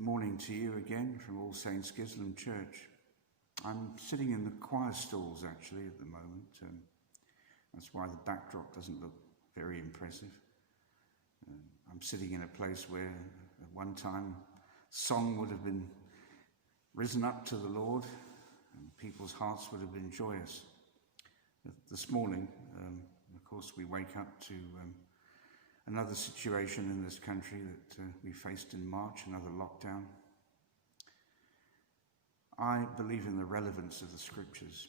morning to you again from All Saints Gislam Church. I'm sitting in the choir stalls actually at the moment. That's why the backdrop doesn't look very impressive. I'm sitting in a place where at one time song would have been risen up to the Lord and people's hearts would have been joyous. But this morning, of course, we wake up to another situation in this country that we faced in March, another lockdown. I believe in the relevance of the scriptures.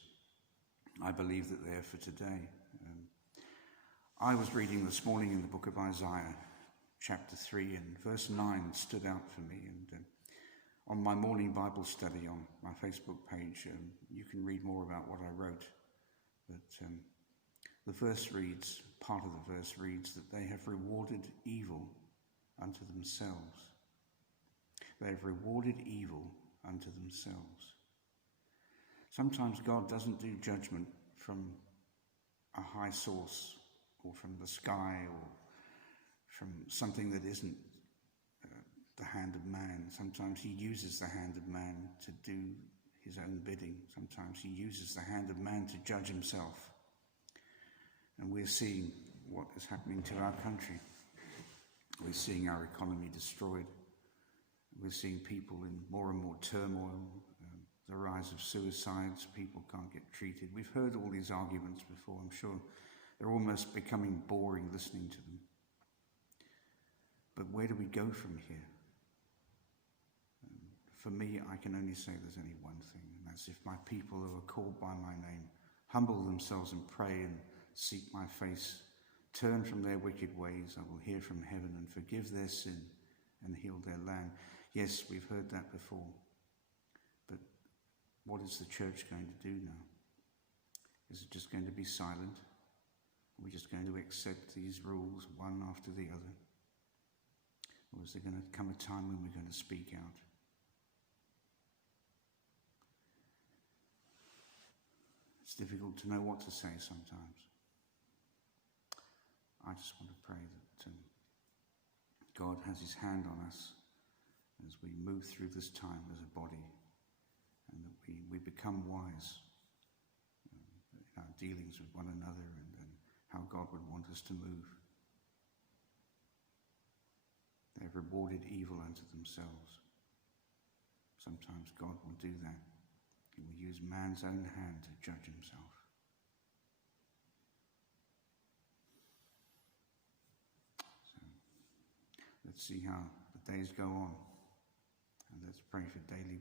I believe that they're for today. I was reading this morning in the book of Isaiah, chapter 3, and verse 9 stood out for me. And on my morning Bible study on my Facebook page, you can read more about what I wrote. But the verse reads, part of the verse reads, that they have rewarded evil unto themselves. They have rewarded evil unto themselves. Sometimes God doesn't do judgment from a high source or from the sky or from something that isn't the hand of man. Sometimes he uses the hand of man to do his own bidding. Sometimes he uses the hand of man to judge himself. And we're seeing what is happening to our country. We're seeing our economy destroyed. We're seeing people in more and more turmoil, the rise of suicides, people can't get treated. We've heard all these arguments before. I'm sure they're almost becoming boring listening to them. But where do we go from here? For me, I can only say there's only one thing, and that's if my people who are called by my name humble themselves and pray and seek my face, turn from their wicked ways, I will hear from heaven and forgive their sin and heal their land. Yes, we've heard that before. But what is the church going to do now? Is it just going to be silent? Are we just going to accept these rules one after the other? Or is there going to come a time when we're going to speak out? It's difficult to know what to say sometimes. I just want to pray that God has his hand on us as we move through this time as a body, and that we become wise in our dealings with one another and how God would want us to move. They have rewarded evil unto themselves. Sometimes God will do that. He will use man's own hand to judge himself. So let's see how the days go on. And let's pray for daily